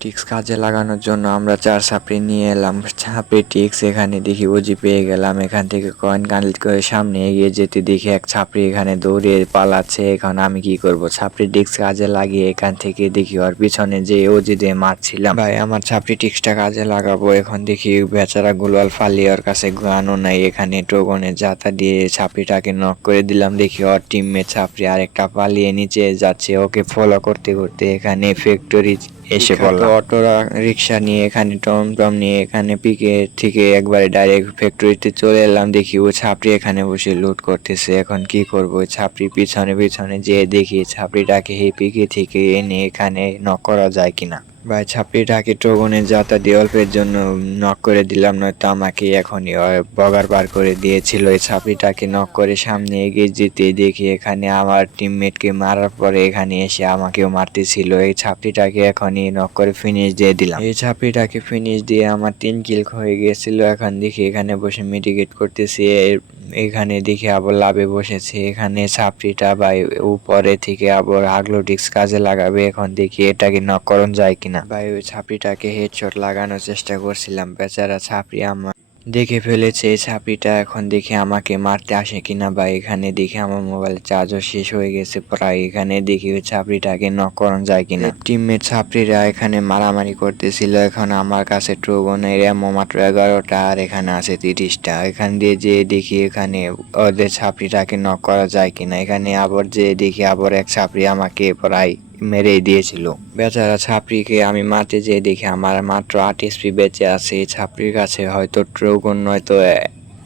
Tricks কাজে লাগানোর জন্য আমরা চার ছাপড়ি নিয়ে এলাম। ছাপড়ি টিক্স এখানে দেখি উজি পেয়ে গেলাম। এখান থেকে কয়েন কালেক্ট করে সামনে এগিয়ে যেতে দেখি এক ছাপড়ি এখানে দৌড়ে পালাচ্ছে। এখন আমি কি করব? ছাপড়ি টিক্স কাজে লাগিয়ে এখান থেকে দেখি ওর পিছনে যে উজি দিয়ে মারছিলাম। ভাই, আমার ছাপড়ি টিক্সটা কাজে লাগাবো। এখন দেখি বেচারা গুলাল ফালি ওর কাছে গানও নাই। এখানে টোগনে যাতা দিয়ে ছাপড়িটাকে নক করে দিলাম। দেখি ওর টিমমেট ছাপড়ি আরেকটা পালিয়ে নিচে যাচ্ছে। ওকে ফলো করতে করতে এখানে ফ্যাক্টরি এসে পড়ল অটো রিক্সা নিয়ে এখানে টমটম নিয়ে এখানে পিকে থেকে একবারে ডাইরেক্ট ফ্যাক্টরিতে চলে এলাম। দেখি ও ছাপড়ি এখানে বসে লুট করতেছে। এখন কি করব? ছাপড়ি পিছনে পিছনে যেয়ে দেখি ছাপড়িটাকে হে পিকে থেকে এনে এখানে নক করা যায় কিনা। ভাই ছাপড়িটাকে ট্রগনের যাতা দিয়ে অল্পের জন্য নক করে দিলাম, নয়তো আমাকে এখনই বগার পার করে দিয়েছিল। এই ছাপড়িটাকে নক করে সামনে এগিয়ে যেতে দেখি এখানে আমার টিমমেটকে মারার পরে এখানে এসে আমাকেও মারতেছিল। এই ছাপড়িটাকে এখনই নক করে ফিনিশ দিয়ে দিলাম। এই ছাপড়িটাকে ফিনিশ দিয়ে আমার তিন কিল হয়ে গিয়েছিল এখন দেখি এখানে বসে মিটিগেট করতেছি। এর- এখানে দেখে আবার লাভে বসেছে। এখানে ছাপড়িটা বা উপরে থেকে আবার আগলোটিক্স কাজে লাগাবে। এখন দেখি এটাকে নক করণ যায় কিনা। বা ওই ছাপড়িটাকে হেডশট লাগানোর চেষ্টা করছিলাম। বেচারা ছাপড়ি আমার দেখে ফেলেছে এই ছাপড়িটা এখন দেখে আমাকে মারতে আসে কিনা বা এখানে দেখে আমার মোবাইল চার্জও শেষ হয়ে গেছে, প্রায় এখানে দেখি ওই ছাপড়িটাকে নক করানো যায় কিনা। টিমের ছাপড়িরা এখানে মারামারি করতেছিল, এখন আমার কাছে ট্রোগনের এমন মাত্র এগারোটা আর এখানে আছে তিরিশটা। এখান দিয়ে যে দেখি এখানে ওদের ছাপড়িটাকে নক করা যায় কিনা, এখানে আবার যে দেখি আবার এক ছাপড়ি আমাকে প্রায় মেরেই দিয়েছিল। বেচারা ছাপড়িকে আমি মাঠে যেয়ে দেখি, আমার মাত্র আট এসপি বেঁচে আছে। এই ছাপড়ির কাছে হয়তো ট্রোগন নয়তো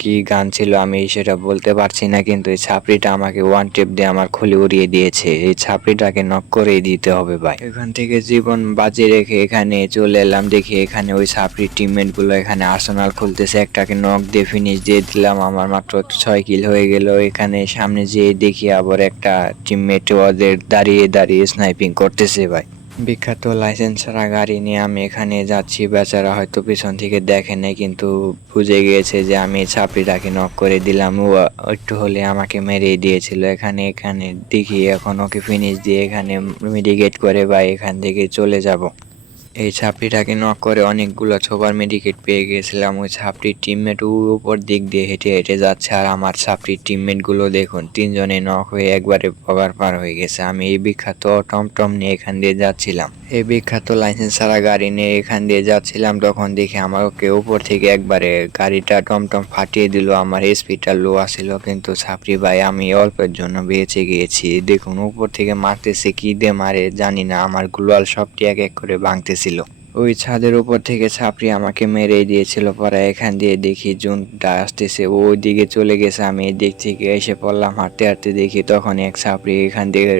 কি গান ছিল আমি সেটা বলতে পারছি না, কিন্তু এই ছাপড়িটা আমাকে ওয়ান টেপ দিয়ে আমার খুলে উড়িয়ে দিয়েছে। এই ছাপড়িটাকে নক করে দিতে হবে ভাই। এখান থেকে জীবন বাজি রেখে এখানে চলে এলাম। দেখি এখানে ওই ছাপড়ির টিমমেটগুলো এখানে আর্সেনাল খুলতেছে। একটাকে নক দিয়ে ফিনিশ দিয়ে দিলাম। আমার মাত্র ছয় কিল হয়ে গেল। এখানে সামনে যেয়ে দেখি আবার একটা টিমমেট ওদের দাঁড়িয়ে দাঁড়িয়ে স্নাইপিং করতেছে ভাই। বিখ্যাত লাইসেন্স ছাড়া গাড়ি নিয়ে আমি এখানে যাচ্ছি। বেচারা হয়তো পিছন থেকে দেখে নাই, কিন্তু বুঝে গিয়েছে যে আমি ছাপড়িটাকে নক করে দিলাম। ও একটু হলে আমাকে মেরেই দিয়েছিল। এখানে এখানে, দেখি এখন ওকে ফিনিশ দিয়ে এখানে মেডিকেট করে বা এখান থেকে চলে যাব। এই ছাপড়িটাকে নক করে অনেকগুলো ছোবার মেডিকেট পেয়ে গেছিলাম। ওই ছাপড়ির টিমমেট উপর দিক দিয়ে হেঁটে হেঁটে যাচ্ছে আর আমার ছাপড়ির টিমমেটগুলো দেখুন, তিনজনে নক হয়ে একবারে পগার পার হয়ে গেছে। আমি এই বিখ্যাত টমটম নিয়ে এখান দিয়ে যাচ্ছিলাম। এই বিখ্যাত লাইসেন্স ছাড়া গাড়ি নিয়ে এখান দিয়ে যাচ্ছিলাম, তখন দেখি আমার ওকে উপর থেকে একবারে গাড়িটা টমটম ফাটিয়ে দিল। আমার স্পিডটা লো আসছিল কিন্তু ছাপড়ি ভাই, আমি অল্পের জন্য বেঁচে গিয়েছি দেখুন, উপর থেকে মারতেছে, কি দিয়ে মারে জানি না। আমার গ্লোয়াল সবটি এক এক করে decirlo. ওই ছাদের উপর থেকে ছাপড়ি আমাকে মেরেই দিয়েছিল। পরে এখান দিয়ে দেখি জুনটা আসতেছে। ওই দিকে চলে গেছে। আমি এই দিক থেকে এসে পড়লাম। হাঁটতে হাঁটতে দেখি তখন এক ছাপড়ি এখান থেকে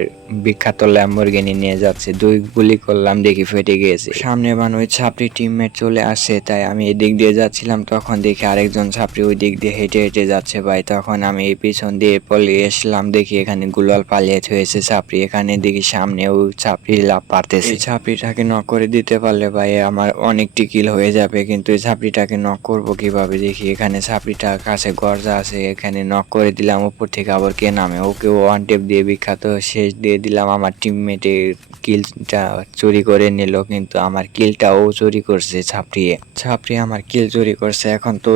বিখ্যাত ল্যাম্বরগিনি নিয়ে যাচ্ছে। দুই গুলি করলাম, দেখি ফেটে গিয়েছে সামনে বান ওই ছাপড়ি টিমমেট চলে আসে, তাই আমি এদিক দিয়ে যাচ্ছিলাম। তখন দেখি আরেকজন ছাপড়ি ওই দিক দিয়ে হেঁটে হেঁটে যাচ্ছে ভাই। তখন আমি এই পিছন দিয়ে পলিয়ে এসলাম। দেখি এখানে গুলাল পালিয়ে হয়েছে ছাপড়ি। এখানে দেখি সামনে ওই ছাপড়ি লাভ পারতেছে ছাপড়িটাকে নক করে দিতে পারলে ভাই, আমার অনেকটি কিল হয়ে যাবে, কিন্তু এই ছাপড়িটাকে নক করব কীভাবে? দেখি, এখানে ছাপড়িটা কাছে গরজা আছে, এখানে নক করে দিলাম, উপর থেকে আবার কে নামে? ওকে ওয়ান টেপ দিয়ে বিখ্যাত, শেষ দিয়ে দিলাম, আমার টিমমেটের কিলটা চুরি করে নিল, কিন্তু আমার কিলটা ও চুরি করছে ছাপড়িয়ে ছাপড়ি আমার কিল চুরি করছে, এখন তো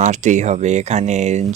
মারতেই হবে, এখানে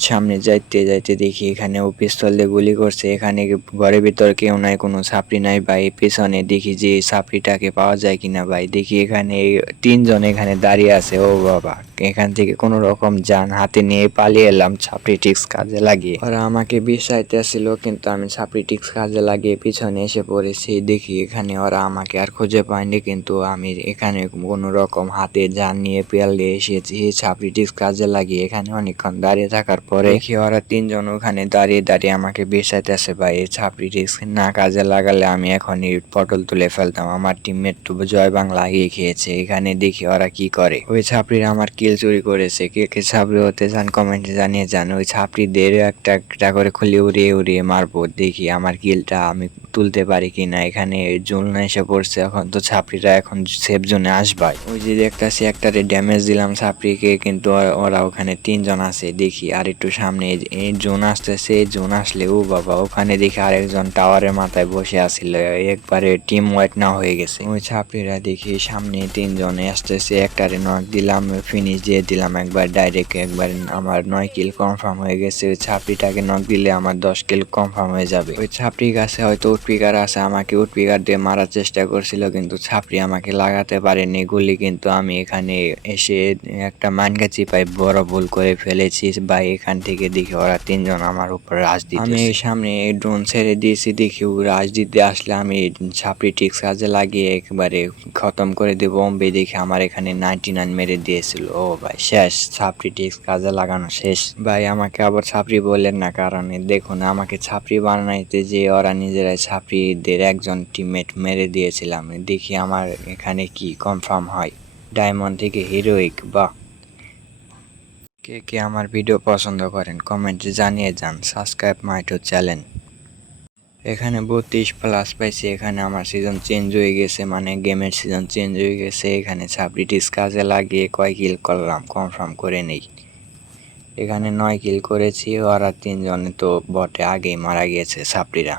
সামনে যাইতে যাইতে দেখি, এখানে ও পিস্তল দিয়ে গুলি করছে, এখানে ঘরের ভিতর কেউ নাই, কোনো ছাপড়ি নাই, ভাই, পেছনে দেখি যে ছাপড়িটাকে পাওয়া যায় কিনা, ভাই, দেখি এখানে, তিনজন এখানে দাঁড়িয়ে আছে, ও বাবা। এখান থেকে কোনো রকম যান হাতে নিয়ে পালিয়ে এলাম ছাপড়ি টিক্স কাজে লাগিয়ে। ওরা আমাকে বিষাইতে আসছিল কিন্তু আমি ছাপড়ি টিক্স কাজে লাগিয়ে পিছনে এসে পড়েছি। দেখি এখানে ওরা আমাকে আর খুঁজে পায়নি, কিন্তু আমি এখানে কোনো রকম হাতে যান নিয়ে পেয়ালে এসেছি। ছাপড়ি টিক্স কাজে লাগিয়ে এখানে অনেকক্ষণ দাঁড়িয়ে থাকার পরে দেখি ওরা তিনজন ওখানে দাঁড়িয়ে দাঁড়িয়ে আমাকে বিষাইতে আসে ভাই, এই ছাপড়ি টিক্স না কাজে লাগালে আমি এখনই পটল তুলে ফেলতাম। আমার টিমমেট তো জয় বাংলা এগিয়ে খেয়েছে এখানে দেখি ওরা কি করে। ওই ছাপড়িরা আমার কিল চুরি করেছে। কে কে ছাপড়ি হতে চান কমেন্টে জানিয়ে যান। ওই ছাপড়িদের একটা একটা করে খুলে উড়িয়ে উড়িয়ে মারবো। দেখি আমার কিলটা আমি তুলতে পারি কিনা। এখানে জোন এসে পড়ছে এখন। তো ছাপড়িরা এখন সেফ জোনে আসবাই। ওই যে দেখতাছি একটারে ড্যামেজ দিলাম ছাপড়িকে, কিন্তু ওরা- ওখানে তিনজন আছে। দেখি আর একটু সামনে এই জোন আসতেছে জোন আসলে ও বাবা, ওখানে দেখি আরেকজন টাওয়ারের মাথায় বসে আছিল। একবারে টিম ওয়াইট না হয়ে গেছে। ওই ছাপড়িরা দেখি সামনে সামনে তিনজনে আসতেছে, একটারে নক দিলাম ফিনিশ দিয়ে দিলাম একবার ডাইরেক্ট একবার, আমার নয় কিল কনফার্ম হয়ে গেছে, ওই ছাপড়িটাকে নক দিলে আমার দশ কিল কনফার্ম হয়ে যাবে। ওই ছাপড়ির কাছে হয়তো উটপিকার আছে, আমাকে উটপিকার দিয়ে মারার চেষ্টা করছিল, কিন্তু ছাপড়ি আমাকে লাগাতে পারেনি, গুলি কিন্তু আমি এখানে এসে একটা মানগা চিপাই বড় ভুল করে ফেলেছি, বা এখান থেকে দেখি ওরা তিনজন আমার উপর রাজ দিতে আমি সামনে ড্রোন ছেড়ে দিয়েছি, দেখি রাজ দিতে আসলে আমি ছাপড়ি টিক্স কাজে লাগিয়ে একবারে খতম করে দেবো অম্বে দেখে আমার এখানে নাইনটি নাইন মেরে দিয়েছিল, ও ভাই, শেষ, ছাপড়ি টিক্স কাজে লাগানো শেষ। ভাই, আমাকে আবার ছাপড়ি বললেন না কারণে। দেখুন, আমাকে ছাপড়ি বানাইতে যে ওরা নিজেরাই ছাপড়িদের একজন টিমমেট মেরে দিয়েছিলাম। দেখি আমার এখানে কি কনফার্ম হয়। ডায়মন্ড থেকে হিরোইক বা কে কে আমার ভিডিও পছন্দ করেন কমেন্টে জানিয়ে যান। সাবস্ক্রাইব মাই টু চ্যানেল এখানে বত্রিশ প্লাস পাইছি, এখানে আমার সিজন চেঞ্জ হয়ে গেছে মানে গেমের সিজন চেঞ্জ হয়ে গেছে, এখানে ছাপড়িটিস কাজে লাগিয়ে কয় কিল করলাম কনফার্ম করে নেই। এখানে নয় কিল করেছি, ওরা তিনজনে তো বটে, আগেই মারা গিয়েছে ছাপড়িরা